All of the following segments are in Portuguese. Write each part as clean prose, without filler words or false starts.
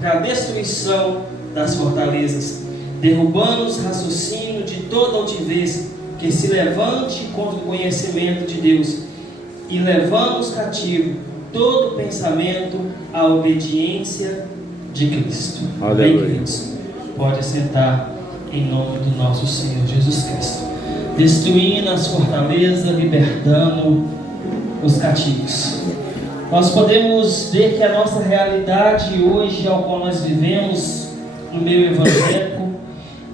para a destruição das fortalezas, derrubando os raciocínios de toda altivez que se levante contra o conhecimento de Deus, e levamos cativo todo pensamento à obediência de Cristo. Amém, queridos? Pode sentar em nome do nosso Senhor Jesus Cristo. Destruindo as fortalezas, libertando os cativos. Nós podemos ver que a nossa realidade hoje, ao qual nós vivemos no meio evangélico,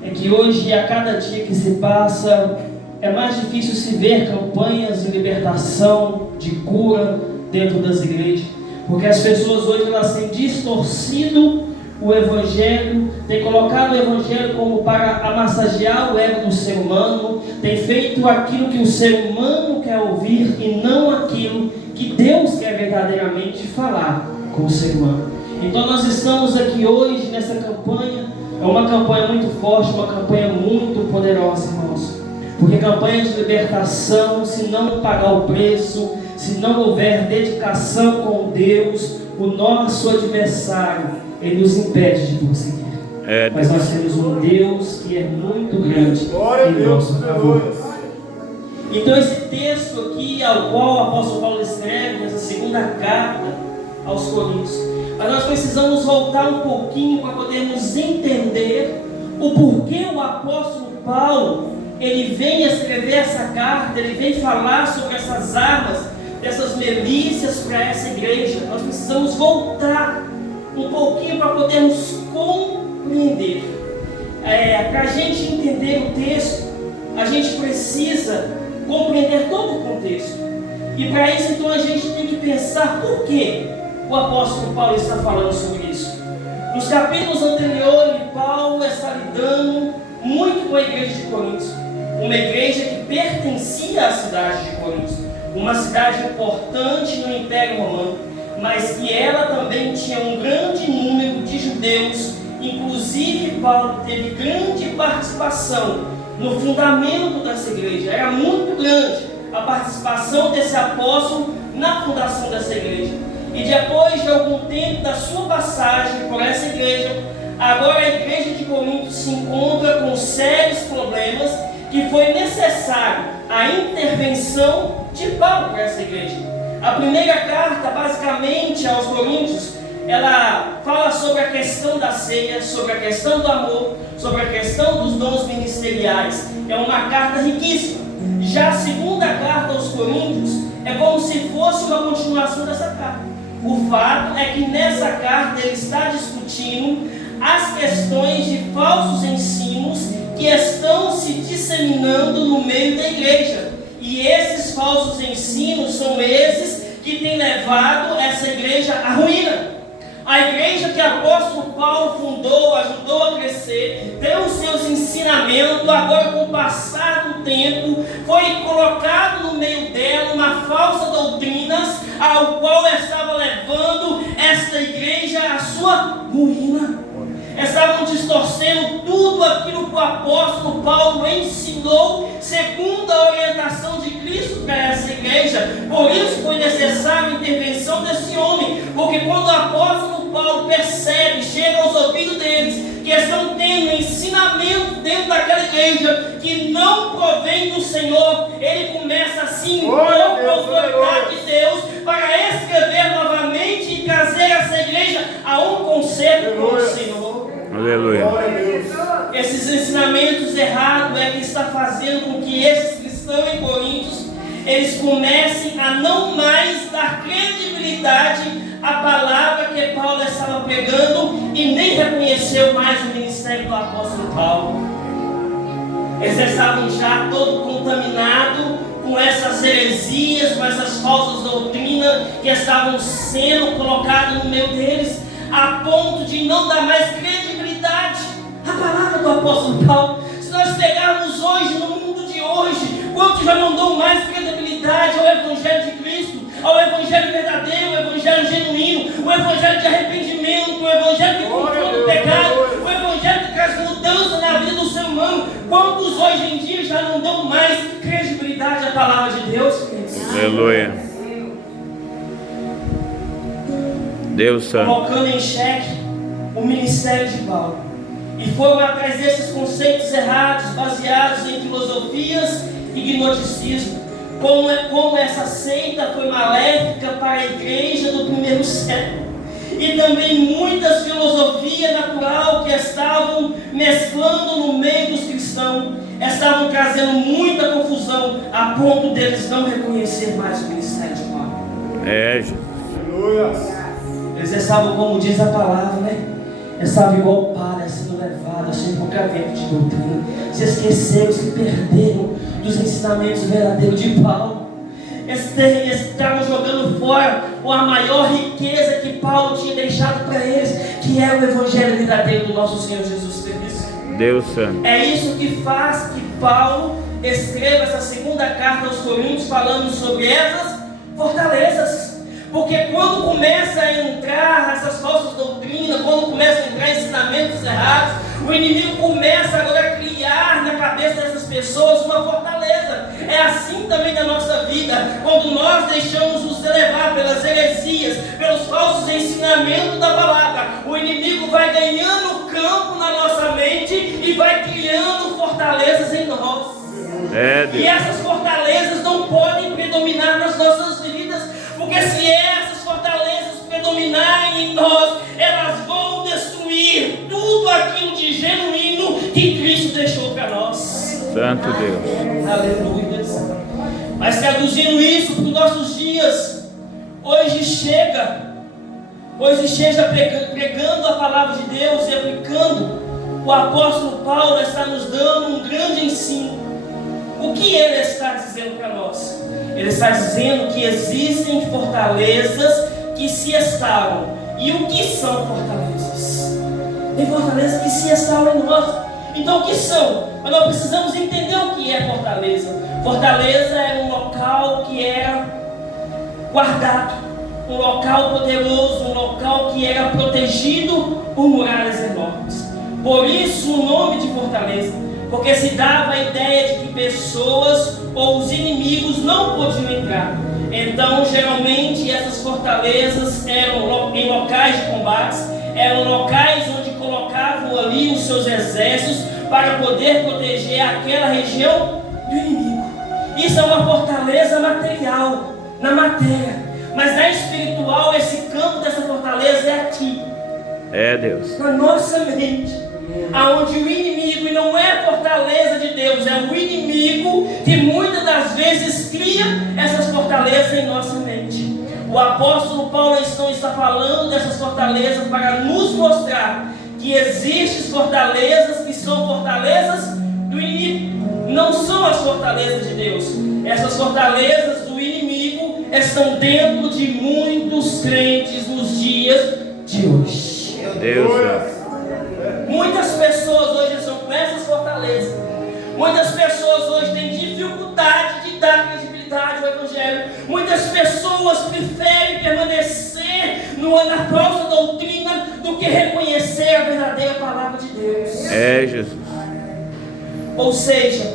é que hoje, a cada dia que se passa, é mais difícil se ver campanhas de libertação, de cura dentro das igrejas, porque as pessoas hoje elas têm distorcido o Evangelho, têm colocado o Evangelho como para amassagear o ego do ser humano, têm feito aquilo que o ser humano quer ouvir e não aquilo que Deus quer verdadeiramente falar com o ser humano. Então nós estamos aqui hoje nessa campanha, é uma campanha muito forte, uma campanha muito poderosa, irmãos, porque campanha de libertação, se não pagar o preço, se não houver dedicação com Deus, o nosso adversário, ele nos impede de prosseguir. Mas nós temos um Deus que é muito grande em nosso favor. Então esse texto aqui, ao qual o apóstolo Paulo escreve, nessa segunda carta aos Coríntios, mas nós precisamos voltar um pouquinho para podermos entender o porquê o apóstolo Paulo, ele vem escrever essa carta, ele vem falar sobre essas armas, dessas milícias para essa igreja. Nós precisamos voltar um pouquinho para podermos compreender. Para a gente entender o texto, a gente precisa compreender todo o contexto. E para isso, então, a gente tem que pensar por que o apóstolo Paulo está falando sobre isso. Nos capítulos anteriores, Paulo está lidando muito com a igreja de Corinto, uma igreja que pertencia à cidade de Corinto, uma cidade importante no Império Romano, mas que ela também tinha um grande número de judeus. Inclusive Paulo teve grande participação no fundamento dessa igreja. Era muito grande a participação desse apóstolo na fundação dessa igreja. E depois de algum tempo da sua passagem por essa igreja, agora a igreja de Corinto se encontra com sérios problemas, que foi necessário a intervenção de Paulo para essa igreja. A primeira carta, basicamente, aos Coríntios, ela fala sobre a questão da ceia, sobre a questão do amor, sobre a questão dos dons ministeriais. É uma carta riquíssima. Já a segunda carta aos Coríntios é como se fosse uma continuação dessa carta. O fato é que nessa carta ele está discutindo as questões de falsos ensinos que estão se disseminando no meio da igreja. E esses falsos ensinos são esses que têm levado essa igreja à ruína. A igreja que o apóstolo Paulo fundou, ajudou a crescer, deu os seus ensinamentos, agora com o passar do tempo, foi colocado no meio dela uma falsa doutrina, ao qual estava levando esta igreja à sua ruína. Estavam distorcendo tudo aquilo que o apóstolo Paulo ensinou, segundo a orientação de Cristo para essa igreja. Por isso foi necessária a intervenção desse homem, porque quando o apóstolo Paulo percebe, chega aos ouvidos deles, que estão tendo ensinamento dentro daquela igreja que não provém do Senhor, ele começa assim, com a autoridade de Deus, para escrever novamente e trazer essa igreja a um concerto com o Senhor. Aleluia. Esses ensinamentos errados é que está fazendo com que esses cristãos em Coríntios, eles comecem a não mais dar credibilidade à palavra que Paulo estava pregando e nem reconheceu mais o ministério do apóstolo Paulo. Eles estavam já todo contaminados com essas heresias, com essas falsas doutrinas que estavam sendo colocadas no meio deles, a ponto de não dar mais credibilidade à palavra do apóstolo Paulo. Se nós pegarmos hoje, no mundo de hoje, quantos já não dão mais credibilidade ao Evangelho de Cristo, ao Evangelho verdadeiro, o Evangelho genuíno, o Evangelho de arrependimento, o Evangelho de controle do pecado, o Evangelho que traz mudança na vida do ser humano? Quantos hoje em dia já não dão mais credibilidade à palavra de Deus? Aleluia. Deus Santo. Colocando em xeque o ministério de Paulo. E foram atrás desses conceitos errados, baseados em filosofias e gnosticismo. Como essa seita foi maléfica para a igreja do primeiro século. E também muitas filosofias natural que estavam mesclando no meio dos cristãos, estavam trazendo muita confusão, a ponto deles não reconhecer mais o ministério de Paulo. Eles estavam, como diz a palavra, né? Eles estavam igual palha sendo levado, sem qualquer vento de doutrina. Se esqueceram, se perderam dos ensinamentos verdadeiros de Paulo. Eles estavam jogando fora a maior riqueza que Paulo tinha deixado para eles, que é o evangelho verdadeiro do nosso Senhor Jesus Cristo. Deus Santo. É isso que faz que Paulo escreva essa segunda carta aos Coríntios, falando sobre essas fortalezas. Porque quando começa a entrar essas falsas doutrinas, quando começa a entrar ensinamentos errados, o inimigo começa agora a criar na cabeça dessas pessoas uma fortaleza. É assim também na nossa vida, quando nós deixamos nos levar pelas heresias, pelos falsos ensinamentos da palavra, o inimigo vai ganhando campo na nossa mente e vai criando fortalezas em nós. E essas fortalezas não podem predominar nas nossas vidas, porque se essas fortalezas predominarem em nós, elas vão destruir tudo aquilo de genuíno que Cristo deixou para nós. Santo Deus. Aleluia. Mas traduzindo isso para os nossos dias, hoje chega pregando a palavra de Deus e aplicando, o apóstolo Paulo está nos dando um grande ensino. O que ele está dizendo para nós? Ele está dizendo que existem fortalezas que se instalam. E o que são fortalezas? Tem fortalezas que se instalam em nós. Então o que são? Mas nós precisamos entender o que é fortaleza. Fortaleza é um local que era guardado, um local poderoso, um local que era protegido por muralhas enormes. Por isso o nome de fortaleza, porque se dava a ideia de que pessoas ou os inimigos não podiam entrar. Então geralmente essas fortalezas eram em locais de combates, eram locais onde colocavam ali os seus exércitos para poder proteger aquela região do inimigo. Isso é uma fortaleza material, na matéria, mas na espiritual esse campo dessa fortaleza é aqui, Deus, na nossa mente, aonde o inimigo, e não é a fortaleza de Deus, é o inimigo que muitas das vezes cria essas fortalezas em nossa mente. O apóstolo Paulo está falando dessas fortalezas para nos mostrar que existem fortalezas que são fortalezas do inimigo, não são as fortalezas de Deus. Essas fortalezas do inimigo estão dentro de muitos crentes nos dias de hoje. Deus. Muitas pessoas hoje estão com essas fortalezas. Muitas pessoas hoje têm dificuldade de dar credibilidade ao Evangelho. Muitas pessoas preferem permanecer na falsa doutrina do que reconhecer a verdadeira palavra de Deus. Jesus. Ou seja,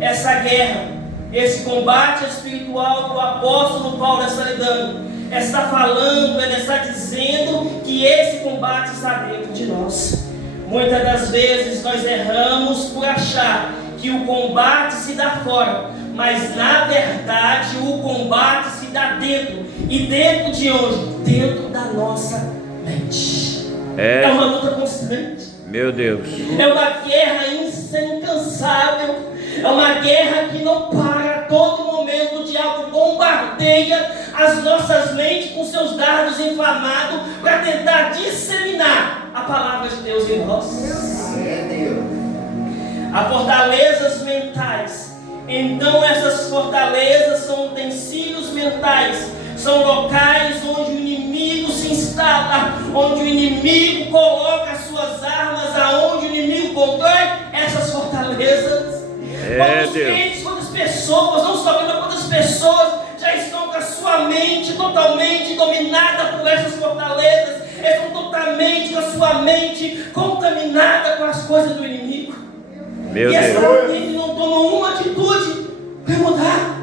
essa guerra, esse combate espiritual que o apóstolo Paulo está lidando, está falando, ele está dizendo que esse combate está dentro de nós. Muitas das vezes nós erramos por achar que o combate se dá fora, mas na verdade o combate se dá dentro. E dentro de onde? Dentro da nossa mente. É uma luta constante. Meu Deus. É uma guerra incansável. É uma guerra que não para. A todo momento o diabo bombardeia as nossas mentes com seus dardos inflamados para tentar disseminar a palavra de Deus em nós. Há fortalezas mentais. Então essas fortalezas são utensílios mentais, são locais onde o inimigo se instala, onde o inimigo coloca as suas armas, aonde o inimigo constrói essas fortalezas. Quantos crentes, quantas pessoas, não só quantas pessoas já estão com a sua mente totalmente dominada por essas fortalezas, estão totalmente com a sua mente contaminada com as coisas do inimigo. E essa mente não toma uma atitude para mudar,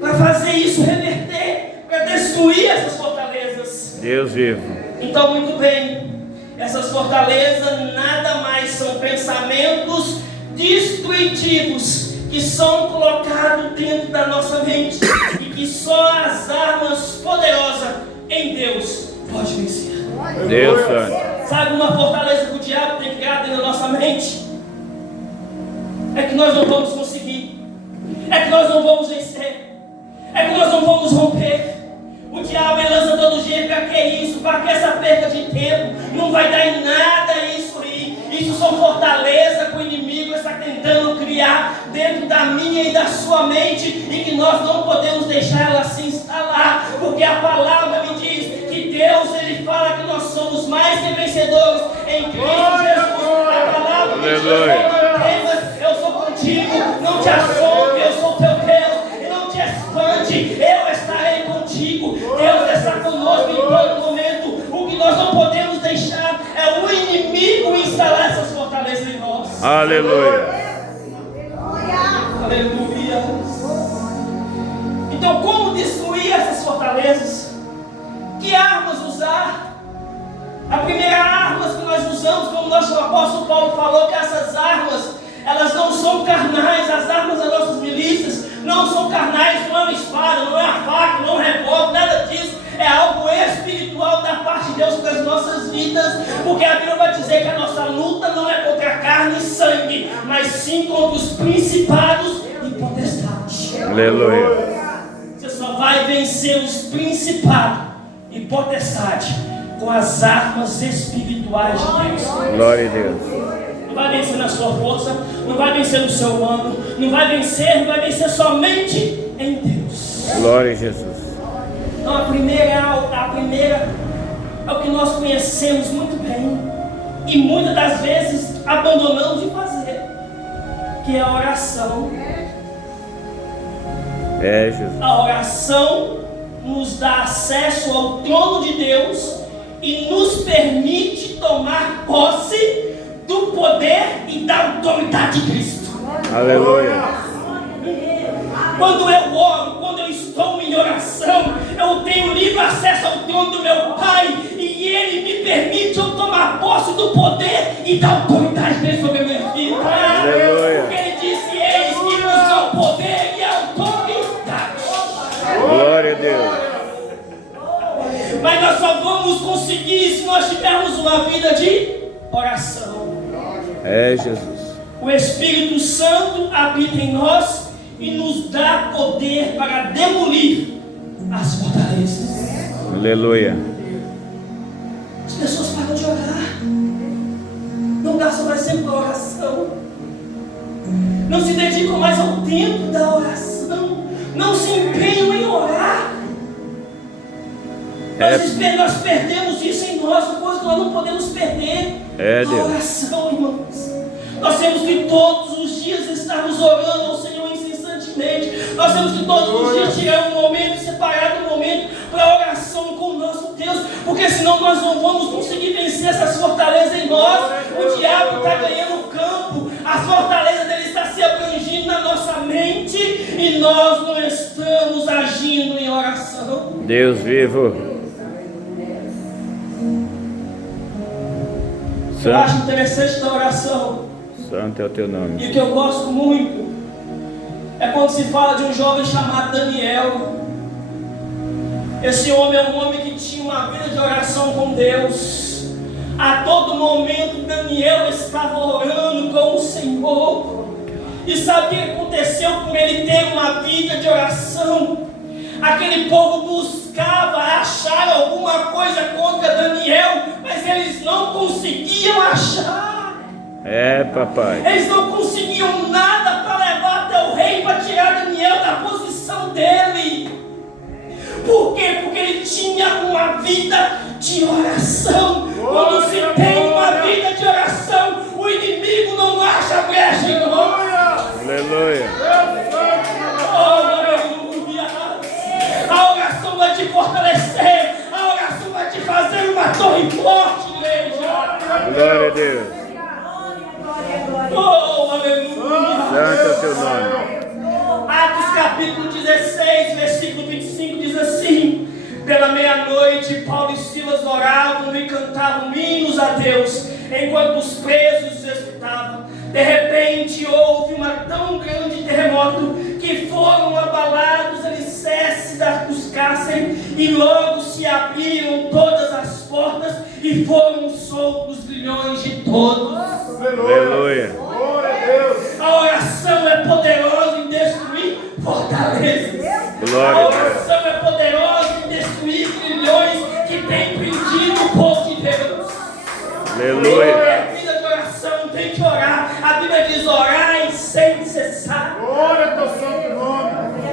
para fazer isso reverter, para destruir essas fortalezas. Deus vivo. Então, muito bem, essas fortalezas nada mais são pensamentos destrutivos que são colocados dentro da nossa mente e que só as armas poderosas em Deus pode vencer. Deus Santo. Sabe uma fortaleza que o diabo tem criado dentro da nossa mente? É que nós não vamos conseguir, é que nós não vamos vencer, é que nós não vamos romper. O diabo ele lança todo jeito. Para que isso? Para que essa perda de tempo? Não vai dar em nada isso aí. Isso são fortalezas que o inimigo está tentando criar dentro da minha e da sua mente, e que nós não podemos deixar ela se instalar, porque a palavra me diz que Deus ele fala que nós somos mais que vencedores em Cristo Jesus. A palavra me diz: eu sou contigo, não te assombre, eu sou teu Deus, e não te espante, eu estarei contigo. Deus está conosco em todo momento. O que nós não podemos deixar é o inimigo instalar essas fortalezas em nós. Aleluia. Aleluia. Então, como destruir essas fortalezas? Que armas usar? A primeira arma que nós usamos, como nosso apóstolo Paulo falou, que essas armas, elas não são carnais. As armas das nossas milícias não são carnais, não é uma espada, não é uma faca, não é um revólver, nada disso. É algo espiritual da parte de Deus para as nossas vidas, porque a Bíblia vai dizer que a nossa luta não é contra carne e sangue, mas sim contra os principados e potestades. Aleluia. Você só vai vencer os principados e potestades com as armas espirituais de Deus. Glória a Deus. Não vai vencer na sua força, não vai vencer no seu humano, não vai vencer somente em Deus. Glória a Jesus. Então a primeira é o que nós conhecemos muito bem e muitas das vezes abandonamos de fazer, que é a oração. Jesus. A oração nos dá acesso ao trono de Deus e nos permite tomar posse do poder e da autoridade de Cristo. Aleluia. Quando eu oro, quando eu estou em oração, eu tenho livre acesso ao trono do meu Pai, e Ele me permite eu tomar posse do poder e da autoridade dele sobre a minha vida. Aleluia. Porque Ele disse: eis que nos dá o poder e a autoridade. Glória a Deus. Mas nós só vamos conseguir se nós tivermos uma vida de oração. Jesus. O Espírito Santo habita em nós e nos dá poder para demolir as fortalezas. Aleluia. As pessoas param de orar, não gastam mais tempo com a oração, não se dedicam mais ao tempo da oração, não se empenham em orar. Nós perdemos isso em nós, coisa que nós não podemos perder. A oração, irmãos. Nós temos que todos os dias estarmos orando ao Senhor incessantemente. Nós temos que todos os dias tirar um momento, separar um momento para oração com o nosso Deus, porque senão nós não vamos conseguir vencer essas fortalezas em nós. O diabo está ganhando campo, a fortaleza dele está se abrangindo na nossa mente e nós não estamos agindo em oração. Deus vivo. Eu acho interessante da oração. Santo é o teu nome. E o que eu gosto muito é quando se fala de um jovem chamado Daniel. Esse homem é um homem que tinha uma vida de oração com Deus. A todo momento Daniel estava orando com o Senhor. E sabe o que aconteceu com ele ter uma vida de oração? Aquele povo buscava achar alguma coisa contra Daniel, mas eles não conseguiam achar. Papai. Eles não conseguiam nada para levar até o rei, para tirar Daniel da posição dele. Por quê? Porque ele tinha uma vida de oração. Quando se tem uma vida de oração, o inimigo não acha brecha em nós. Aleluia. Aleluia. A oração vai te fortalecer. A oração vai te fazer uma torre forte, igreja. Glória a Deus. Aleluia. Santo é o teu nome. Atos capítulo 16, versículo 25 diz assim: Pela meia-noite, Paulo e Silas oravam e cantavam hinos a Deus, enquanto os presos os escutavam. De repente, houve um tão grande terremoto que foram abalados os alicerces dos cárceres, e logo se abriram todas as portas e foram soltos os grilhões de todos. Aleluia. A oração é poderosa em destruir fortalezas. A oração é poderosa em destruir grilhões que têm prendido o povo de Deus. Aleluia. A vida de oração tem que orar. A Bíblia diz orar sem cessar. Glória ao teu santo nome.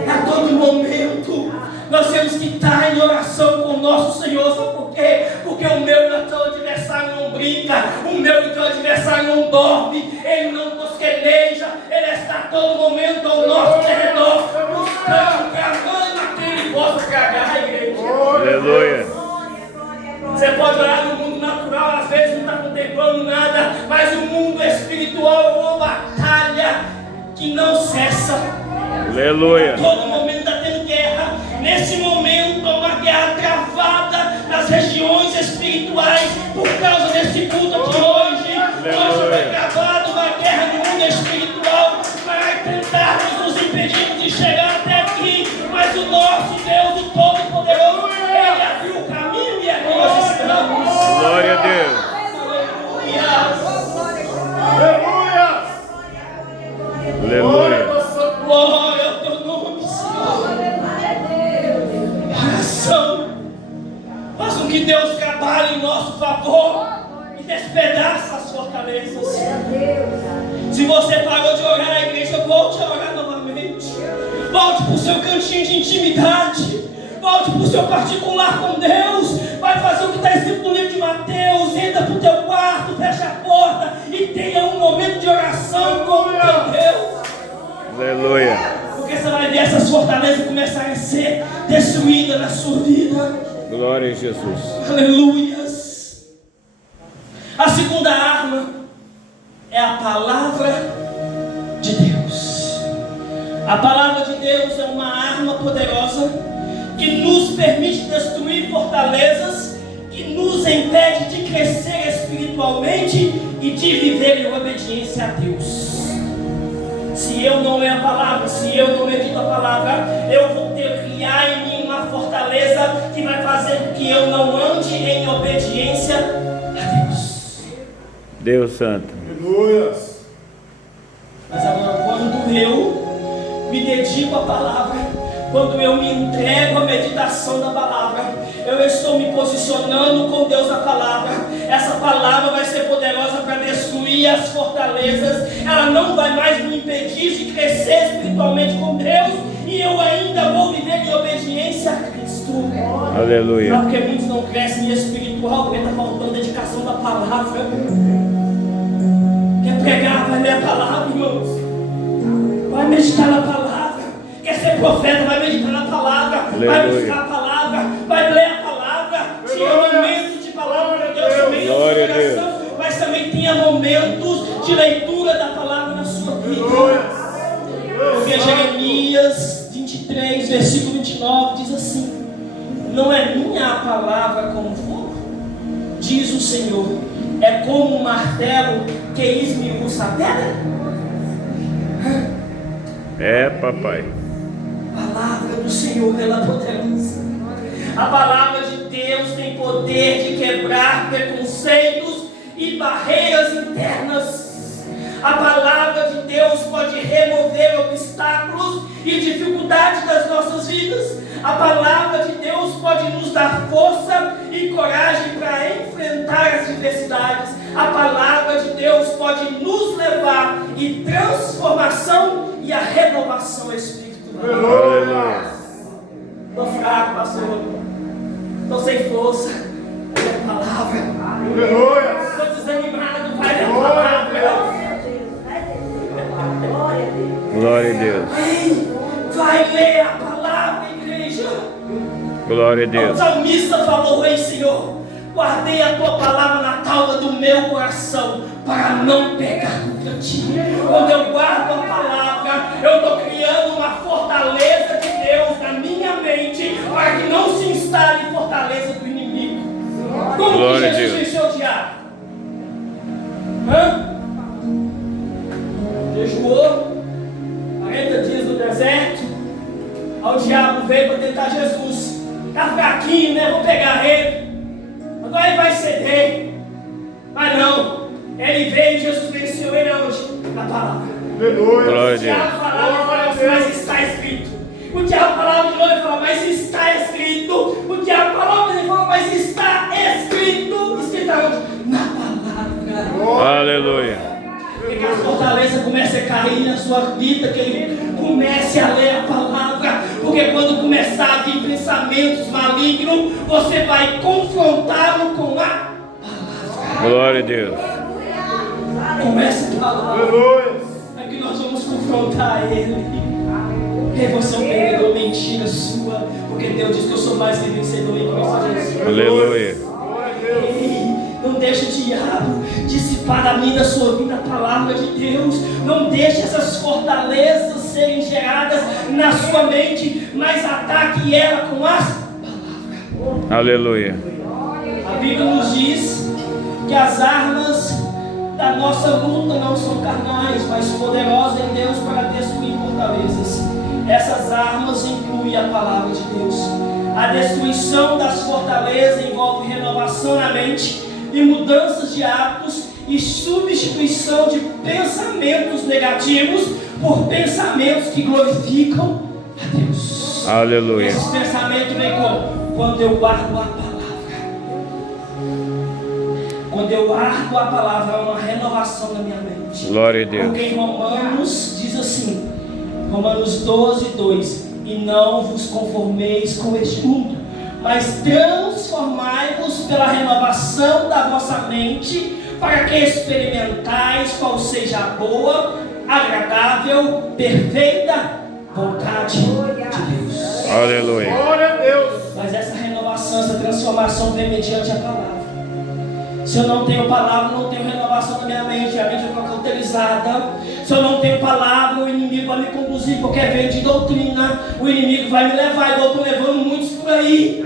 A todo momento nós temos que estar em oração com o nosso Senhor. Sabe por quê? Porque o meu e o teu adversário não brinca, o meu e o teu adversário não dorme, ele não tosqueneja, ele está a todo momento ao nosso redor, buscando, cavando a quem ele possa tragar a igreja. Aleluia. Você pode olhar no mundo natural, às vezes não está contemplando nada, mas o mundo espiritual é uma batalha que não cessa. Aleluia. Todo momento está tendo guerra. Nesse momento há uma guerra travada nas regiões espirituais por causa desse culto de hoje. Hoje foi travada uma guerra no mundo espiritual para tentar nos impedir de chegar até aqui, mas o nosso Deus, o Todo-Poderoso, ele abriu o caminho e aqui nós estamos. Glória a Deus. Aleluia. Aleluia. Glória ao teu nome, Senhor. Oração faz com que Deus trabalhe em nosso favor e despedaça as fortalezas. Se você parou de orar na igreja, volte a orar novamente. Volte para o seu cantinho de intimidade. Volte para o seu particular com Deus. Vai fazer o que está escrito no livro de Mateus. Entra para o teu quarto, fecha a porta e tenha um momento de oração com o teu Deus. Aleluia. Porque você vai ver essas fortalezas começarem a ser destruídas na sua vida. Glória a Jesus. Aleluias. A segunda arma é a palavra de Deus. A palavra de Deus é uma arma poderosa que nos permite destruir fortalezas, que nos impede de crescer espiritualmente e de viver em obediência a Deus. Se eu não leio a palavra, se eu não medito a palavra, eu vou criar em mim uma fortaleza que vai fazer com que eu não ande em obediência a Deus. Deus Santo. Aleluia. Mas agora, quando eu me dedico à palavra, quando eu me entrego à meditação da palavra, eu estou me posicionando com Deus na palavra. Essa palavra vai ser poderosa para destruir as fortalezas. Ela não vai mais me impedir de crescer espiritualmente com Deus, e eu ainda vou viver em obediência a Cristo. Aleluia. Porque muitos não crescem espiritual porque está faltando dedicação da palavra. Quer pregar, vai ler a palavra, irmãos. Vai meditar na palavra. Quer ser profeta, vai meditar na palavra. Aleluia. Vai buscar a palavra, vai ler a palavra. Tinha momentos de palavra de Deus também na sua oração, mas também tinha momentos de leitura da palavra na sua vida. Porque Jeremias 23, versículo 29 diz assim: não é minha a palavra como fogo, diz o Senhor, é como um martelo que esmiuça a pedra. É, papai. A palavra do Senhor, ela é poderosa. A palavra de Deus tem poder de quebrar preconceitos e barreiras internas. A palavra de Deus pode remover obstáculos e dificuldades das nossas vidas. A palavra de Deus pode nos dar força e coragem para enfrentar as diversidades. A palavra de Deus pode nos levar em transformação e a renovação espiritual. Aleluia. Estou fraco, pastor. Estou sem força. É a palavra. Aleluia. Estou desanimado. Vai ler a palavra. Glória a Deus. Ei, vai ler a palavra, igreja. Glória a O Deus. salmista falou: ei, Senhor, guardei a tua palavra na tábua do meu coração para não pecar contra ti. Quando eu guardo a palavra, eu estou criando uma fortaleza de Deus na minha mente para que não se está ali fortaleza do inimigo. Como que Glória a Jesus Deus. venceu o diabo? Hã? Jejuou 40 dias no deserto. Aí o diabo veio para tentar Jesus. Está fraquinho, né? Vou pegar ele. Agora ele vai ceder. Mas não. Ele veio e Jesus venceu ele aonde? Na palavra. Glória a O diabo Deus. falava e falava assim, mas está escrito. O diabo falava de novo e falava, mas está escrito. O diabo falava e falava, mas está escrito. Escrito aonde? Na palavra. Aleluia. Que a fortaleza comece a cair na sua vida, que ele comece a ler a palavra, porque quando começar a vir pensamentos malignos, você vai confrontá-lo com a palavra. Glória a Deus. Comece a falar. É que nós vamos confrontar ele. E você é um perdedor, mentira sua, porque Deus diz que eu sou mais que vencedor em Cristo Jesus. Aleluia. Ei, não deixe o diabo dissipar da minha, da sua vida, a palavra de Deus. Não deixe essas fortalezas serem geradas na sua mente, mas ataque ela com as palavras. Aleluia. A Bíblia nos diz que as armas da nossa luta não são carnais, mas poderosas em Deus para destruir fortalezas. Essas armas incluem a palavra de Deus. A destruição das fortalezas envolve renovação na mente e mudanças de hábitos e substituição de pensamentos negativos por pensamentos que glorificam a Deus. Aleluia. Esses pensamentos vêm como? Quando eu guardo a palavra. Quando eu guardo a palavra, é uma renovação na minha mente. Glória a Deus. Porque em Romanos diz assim, Romanos 12:2: e não vos conformeis com este mundo, mas transformai-vos pela renovação da vossa mente, para que experimentais qual seja a boa, agradável, perfeita vontade de Deus. Aleluia. Glória a Deus. Mas essa renovação, essa transformação vem mediante a palavra. Se eu não tenho palavra, não tenho renovação na minha mente, a mente vai ficar cauterizada. Se eu não tenho palavra, o inimigo vai me conduzir, porque vem de doutrina, o inimigo vai me levar, igual eu estou levando muitos por aí.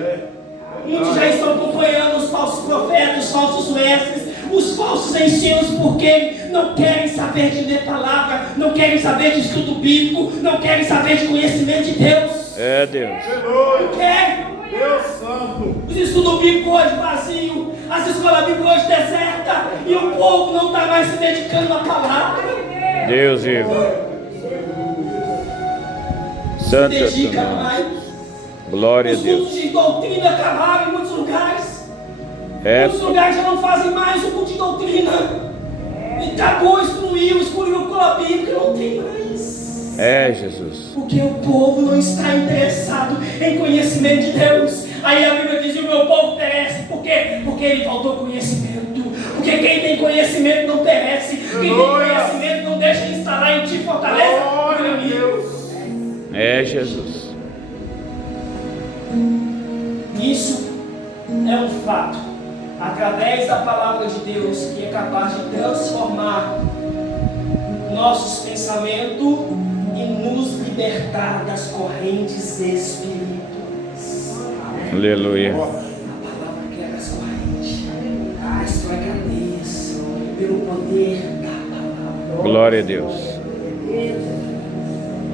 Muitos já estão acompanhando os falsos profetas, os falsos mestres, os falsos ensinos, porque não querem saber de ler palavra, não querem saber de estudo bíblico, não querem saber de conhecimento de Deus. É Deus. Aleluia. Não querem. Deus Santo. Os estudos bíblicos hoje vazios, as escolas bíblicas hoje desertas, e o povo não está mais se dedicando à palavra. Deus vivo. Se Santo é o teu dedica nome. mais. Glória a Os cultos Deus. de doutrina acabaram em muitos lugares. É. Muitos lugares já não fazem mais o culto de doutrina. E acabou, excluiu a escola bíblica, não tem mais. É, Jesus. Porque o povo não está interessado em conhecimento de Deus. Aí a Bíblia diz: o meu povo perece. Por quê? Porque ele faltou conhecimento. Porque quem tem conhecimento não perece. Quem tem conhecimento não deixa de instalar em ti fortaleza do inimigo. É, Jesus. Isso é um fato. Através da palavra de Deus, que é capaz de transformar nossos pensamentos e nos libertar das correntes espirituais. Aleluia. A palavra quebra as correntes, destrói cadeias, pelo poder da palavra. Glória a Deus.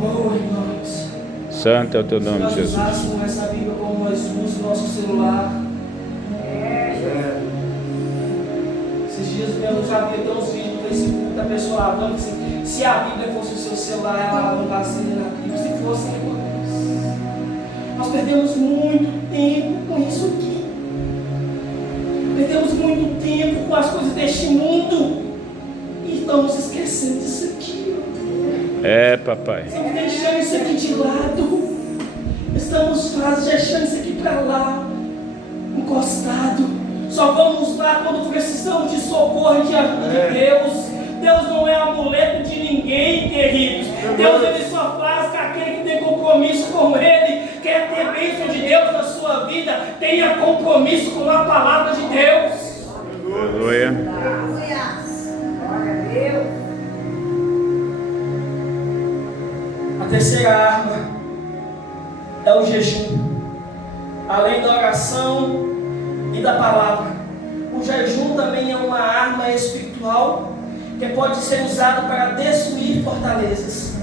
Oh, irmãos, Santo é o teu se nome, nós Jesus. usássemos essa Bíblia como nós usamos o nosso celular. Esses dias eu já vi até uns vídeos no Facebook da pessoa falando assim: se a Bíblia fosse o seu celular, ela não vacina na Bíblia. Se fosse, nós perdemos muito tempo com isso aqui. Perdemos muito tempo com as coisas deste mundo. E estamos esquecendo disso aqui. É, papai. Estamos deixando isso aqui de lado. Estamos deixando isso aqui para lá, encostado. Só vamos lá quando precisamos de socorro e de ajuda de Deus. Deus não é amuleto de ninguém, queridos. Deus ele só faz com aquele que tem compromisso com Ele. Quer ter bênção de Deus na sua vida, tenha compromisso com a palavra de Deus. Aleluia. A terceira arma é o jejum. além da oração e da palavra, o jejum também é uma arma espiritual que pode ser usada para destruir fortalezas.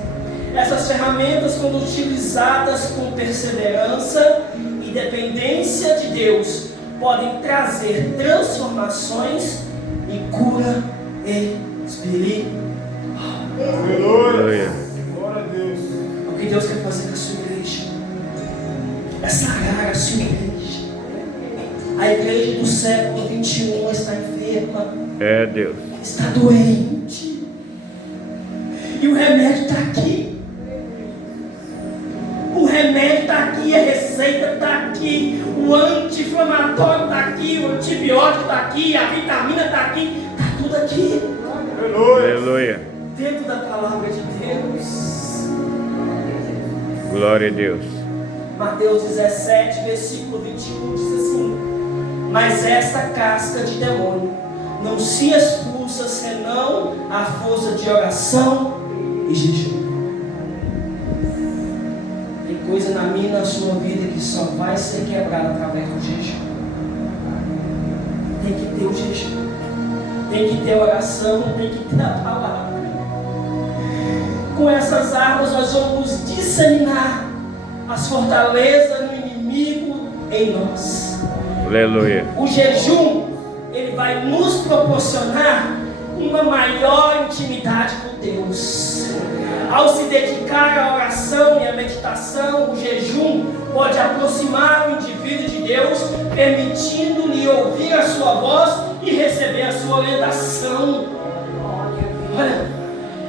Essas ferramentas, quando utilizadas com perseverança e dependência de Deus, podem trazer transformações e cura espiritual. Aleluia. Glória a Deus. O que Deus quer fazer com a sua igreja é sarar a sua igreja. A igreja do século 21 está enferma. É Deus. Está doente. E o remédio está aqui. O remédio está aqui, a receita está aqui, o anti-inflamatório está aqui, o antibiótico está aqui, a vitamina está aqui, está tudo aqui. Aleluia. Dentro da palavra de Deus. Glória a Deus. Mateus 17, versículo 21 diz assim: mas esta casca de demônio não se expulsa senão à força de oração e jejum. Tem coisa na minha e na sua vida que só vai ser quebrada através do jejum. Tem que ter o jejum, tem que ter a oração, tem que ter a palavra. Com essas armas nós vamos disseminar as fortalezas do inimigo em nós. Aleluia. O jejum, ele vai nos proporcionar uma maior intimidade com Deus. Ao se dedicar à oração e à meditação, o jejum pode aproximar o indivíduo de Deus, permitindo-lhe ouvir a sua voz e receber a sua orientação. Olha,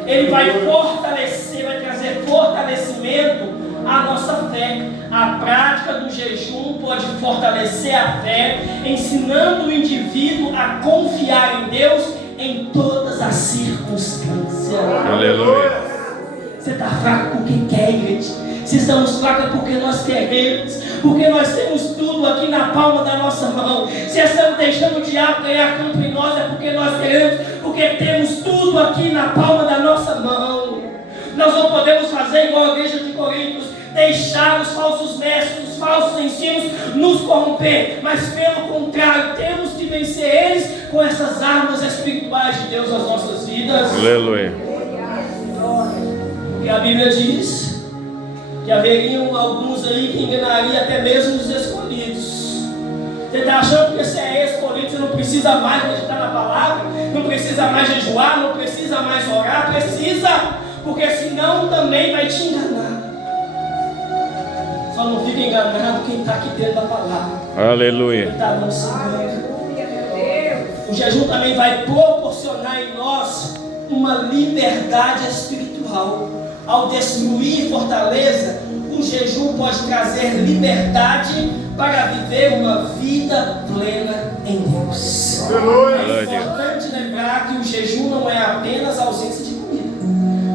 ele vai fortalecer, vai trazer fortalecimento à nossa fé. A prática do jejum pode fortalecer a fé, ensinando o indivíduo a confiar em Deus em todas as circunstâncias. Aleluia. Você está fraco porque quer, igreja. Se estamos fracos é porque nós queremos, porque nós temos tudo aqui na palma da nossa mão. Se estamos deixando o diabo ganhar campo em nós é porque nós queremos, porque temos tudo aqui na palma da nossa mão. Nós não podemos fazer igual a igreja de Coríntios, deixar os falsos mestres, os falsos ensinos nos corromper, mas pelo contrário, temos que vencer eles com essas armas espirituais de Deus nas nossas vidas. Aleluia. Porque a Bíblia diz que haveriam alguns aí que enganariam até mesmo os escolhidos. Você está achando que você é escolhido, você não precisa mais meditar na palavra, não precisa mais jejuar, não precisa mais orar? Precisa, porque senão também vai te enganar. Só não fica enganado quem está aqui dentro da palavra. Aleluia. Não se engane. O jejum também vai proporcionar em nós uma liberdade espiritual. Ao destruir fortaleza, o jejum pode trazer liberdade para viver uma vida plena em Deus. É importante lembrar que o jejum não é apenas ausência de comida,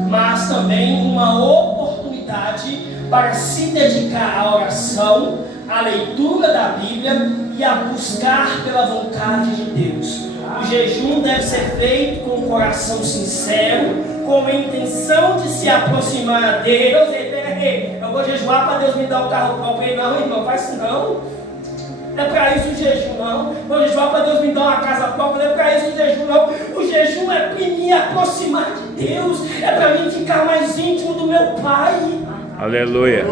mas também uma oportunidade para se dedicar à oração, à leitura da Bíblia e a buscar pela vontade de Deus. O jejum deve ser feito com um coração sincero, com a intenção de se aproximar a Deus. Eu vou jejuar para Deus me dar um carro próprio. Não, irmão, faz isso não. Não é para isso o jejum, não. Vou jejuar para Deus me dar uma casa própria. Não é para isso o jejum, não. O jejum é para me aproximar de Deus. É para mim ficar mais íntimo do meu Pai. Aleluia.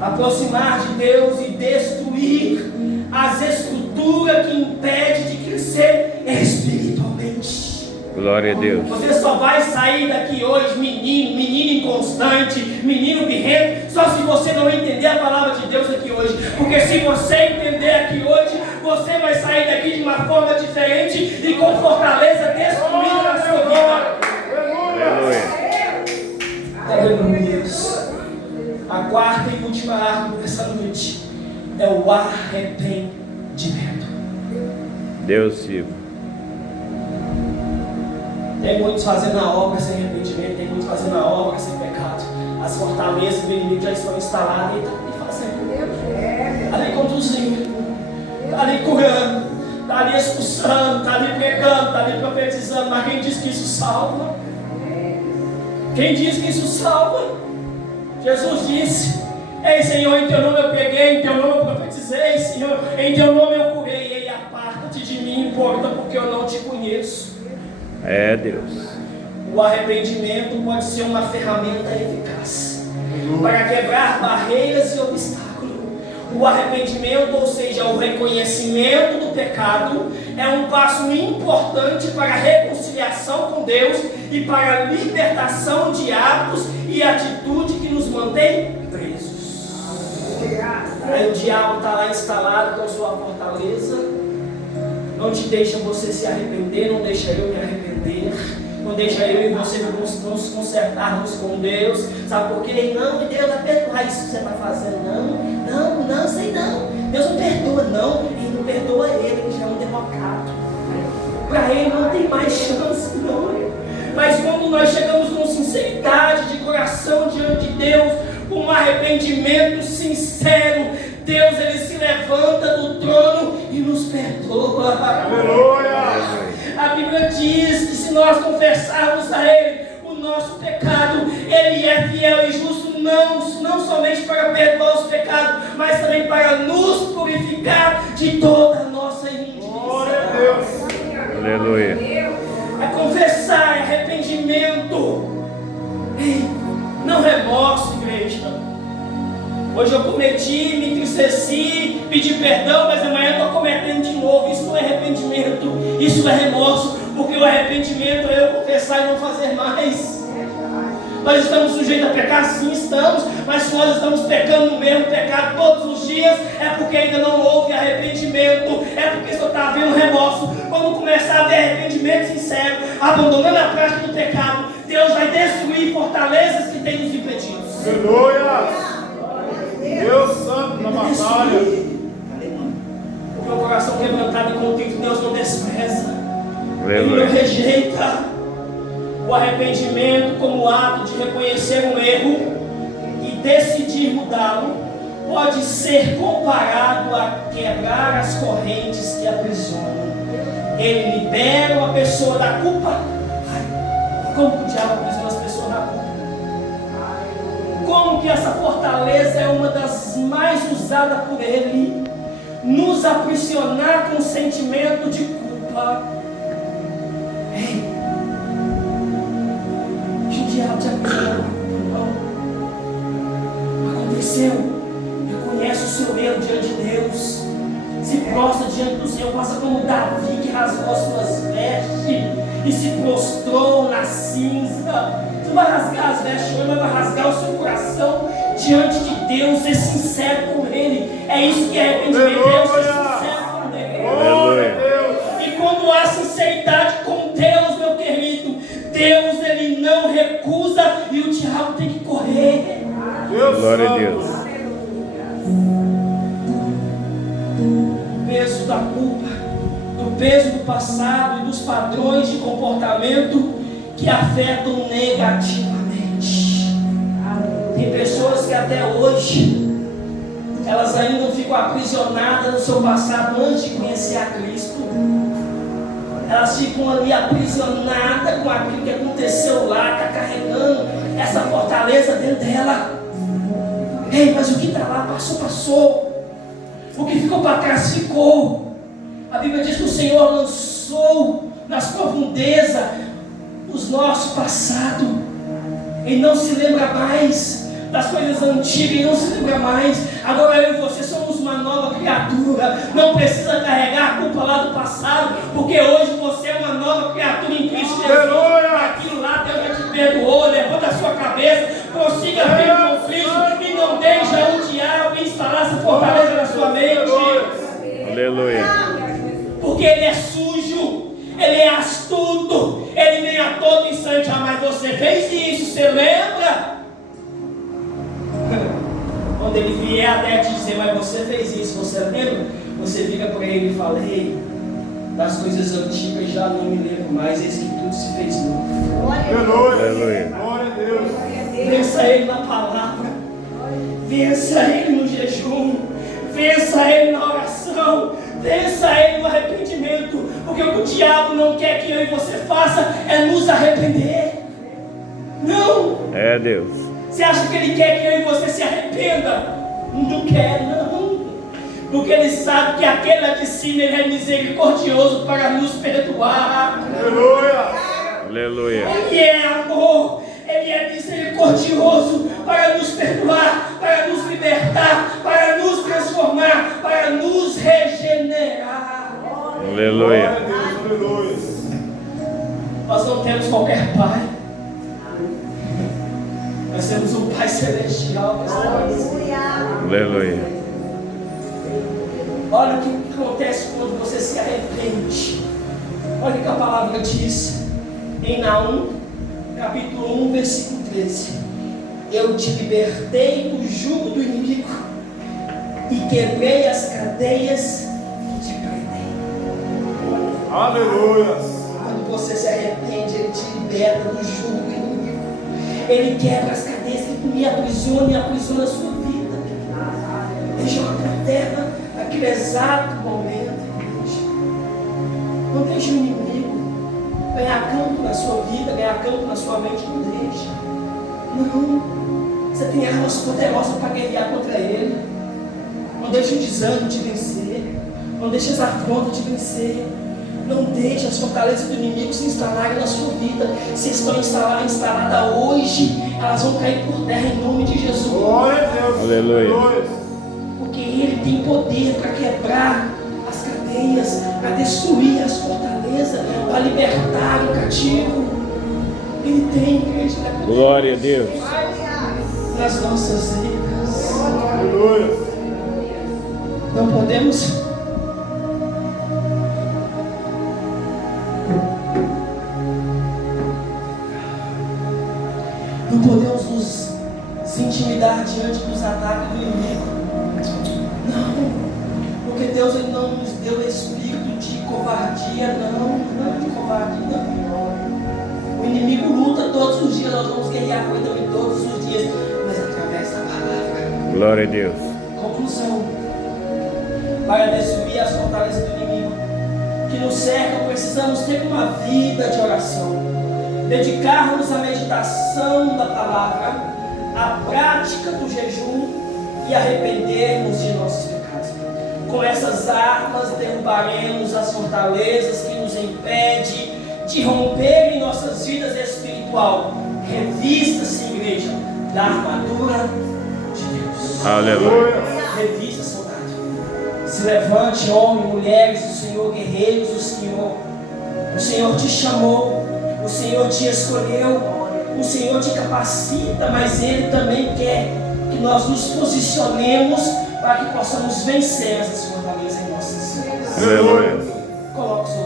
Aproximar de Deus e destruir as estruturas que impedem de crescer espiritualmente. Glória a Deus. Você só vai sair daqui hoje menino inconstante, menino birrento, só se você não entender a palavra de Deus aqui hoje. Porque se você entender aqui hoje, você vai sair daqui de uma forma diferente e com fortaleza destruída na sua vida. Aleluia. Aleluia. A quarta e última arma dessa noite é o arrependimento. Deus vivo. Tem muitos fazendo a obra sem arrependimento, tem muitos fazendo a obra sem pecado. As fortalezas do inimigo já estão instaladas e está ali fazendo. Ali conduzindo, está ali curando, está ali expulsando, está ali pregando, está ali profetizando. Mas quem diz que isso salva? Quem diz que isso salva? Jesus disse Ei, Senhor, em teu nome eu preguei, em teu nome eu profetizei, Senhor, em teu nome eu curei. Ei, aparta-te de mim, porta, porque eu não te conheço. É, Deus. O arrependimento pode ser uma ferramenta eficaz para quebrar barreiras e obstáculos. O arrependimento, ou seja, o reconhecimento do pecado, é um passo importante para a reconciliação com Deus e para a libertação de hábitos e atitude que nos mantém presos. Aí o diabo está lá instalado com sua fortaleza, não te deixa você se arrepender, não deixa eu me arrepender, não deixa eu e você nos consertarmos com Deus. Sabe por quê? Não, e Deus vai perdoar isso que você está fazendo. Não, sei não. Deus não perdoa, não. Ele não perdoa ele já é um derrotado. Para ele não tem mais chance, não. Mas quando nós chegamos com sinceridade de coração diante de Deus, com um arrependimento sincero, Deus ele se levanta do trono e nos perdoa. Aleluia! A Bíblia diz que se nós confessarmos a Ele o nosso pecado, Ele é fiel e justo, não somente para perdoar os pecados, mas também para nos purificar de toda a nossa iniquidade. Glória a Deus! Aleluia. É confessar, é arrependimento. Ei, não remorso, igreja. Hoje eu cometi, me entristeci, pedi perdão, mas amanhã estou cometendo de novo. Isso não é arrependimento, isso é remorso, porque o arrependimento é eu confessar e não fazer mais. Nós estamos sujeitos a pecar? Sim, estamos, mas se nós estamos pecando no mesmo pecado todos os dias, é porque ainda não houve arrependimento, é porque só está havendo remorso. Quando começar a haver arrependimento sincero, abandonando a prática do pecado, Deus vai destruir fortalezas que têm nos impedido. Aleluia! Deus Santo na batalha. Porque o coração quebrantado e contrito Deus não despreza. Ele Aleluia. não rejeita. O arrependimento como ato de reconhecer um erro e decidir mudá-lo pode ser comparado a quebrar as correntes que aprisionam. Ele libera uma pessoa da culpa. Como o diabo aprisiona as pessoas da culpa? Como que essa fortaleza é uma das mais usadas por ele? Nos aprisionar com o sentimento de culpa. Ei, que o diabo te aprisiona com culpa, não. Aconteceu. Reconhece o seu erro diante de Deus. Se prostra diante do Senhor. Faça como Davi, que rasgou as suas vestes e se prostrou na cinza. Você vai rasgar as vestes hoje, mas vai rasgar o seu coração diante de Deus, ser sincero com Ele. É isso que é arrependimento, é ser sincero com Deus. Aleluia. E quando há sinceridade com Deus, meu querido, Deus ele não recusa e o diabo tem que correr. Deus Glória a Santo. Deus. O peso da culpa, do peso do passado e dos padrões de comportamento que afetam negativamente. Tem pessoas que até hoje elas ainda ficam aprisionadas no seu passado antes de conhecer a Cristo. Elas ficam ali aprisionadas com aquilo que aconteceu lá, está carregando essa fortaleza dentro dela. Ei, mas o que está lá passou. O que ficou para trás ficou. A Bíblia diz que o Senhor lançou nas profundezas os nossos passados. Ele não se lembra mais das coisas antigas, ele não se lembra mais. Agora eu e você somos uma nova criatura. Não precisa carregar a culpa lá do passado, porque hoje você é uma nova criatura em Cristo Jesus. Aleluia! Aquilo lá Deus já te perdoou. Levanta a sua cabeça, prossiga firme com Cristo e não deixa o diabo instalar essa fortaleza na sua mente. Aleluia. Porque ele é sujo, ele é astuto, ele vem a todo instante. Ah, mas você fez isso, você lembra? Quando ele vier até te dizer, mas você fez isso, você lembra? Você vira para ele e fala, ei, das coisas antigas já não me lembro mais, eis que tudo se fez novo. Aleluia! Glória a Deus! Vença ele na palavra, vença ele no jejum, vença ele na oração, vença ele no arrependimento, porque o que o diabo não quer que eu e você faça é nos arrepender. Não! É Deus. Você acha que Ele quer que eu e você se arrependa? Não quer, não. Porque Ele sabe que aquele lá de cima, Ele é misericordioso para nos perdoar. Aleluia. Aleluia. Ele é amor, Ele é misericordioso para nos perdoar, para nos libertar, para nos transformar, para nos regenerar. Glória a Aleluia. Deus. Aleluia. Nós não temos qualquer Pai. Nós temos um Pai Celestial. Aleluia. Olha o que acontece quando você se arrepende. Olha o que a palavra diz em Naum, capítulo 1, versículo 13. Eu te libertei do jugo do inimigo e quebrei as cadeias que te prendem. Aleluia. Quando você se arrepende, Ele te liberta do jugo do inimigo. Ele quebra as cadeias que me aprisionam e aprisiona a sua vida. Ele joga por terra naquele exato momento. Não deixe o inimigo ganhar campo na sua vida, ganhar campo na sua mente. Não deixe. Não. Você tem armas poderosas para guerrear contra ele. Não deixe o desânimo te vencer. Não deixe as afrontas te vencer. Não deixe as fortalezas do inimigo se instalarem na sua vida. Se estão instaladas hoje, elas vão cair por terra em nome de Jesus. Glória a Deus. Aleluia. Porque Ele tem poder para quebrar as cadeias, para destruir as fortalezas, para libertar o cativo. Ele tem, igreja. Glória a Deus. Nas nossas vidas. Aleluia. Não podemos nos intimidar diante dos ataques do inimigo. Não, porque Deus Ele não nos deu espírito de covardia, não de covardia, não. O inimigo luta todos os dias, nós vamos guerrear com ele também todos os dias, mas através da palavra. Glória a Deus. Conclusão: para destruir as fortalezas do inimigo que nos cercam, precisamos ter uma vida de oração, dedicarmos à meditação da palavra, à prática do jejum e arrependermos de nossos pecados. Com essas armas derrubaremos as fortalezas que nos impedem de romper em nossas vidas espiritual. Revista-se, igreja, da armadura de Deus. Aleluia. Revista, soldado. Se levante, homem, mulheres do Senhor, guerreiros do Senhor. O Senhor te chamou, o Senhor te escolheu, o Senhor te capacita, mas Ele também quer que nós nos posicionemos para que possamos vencer essas fortalezas em nossas vidas. Aleluia. Coloque os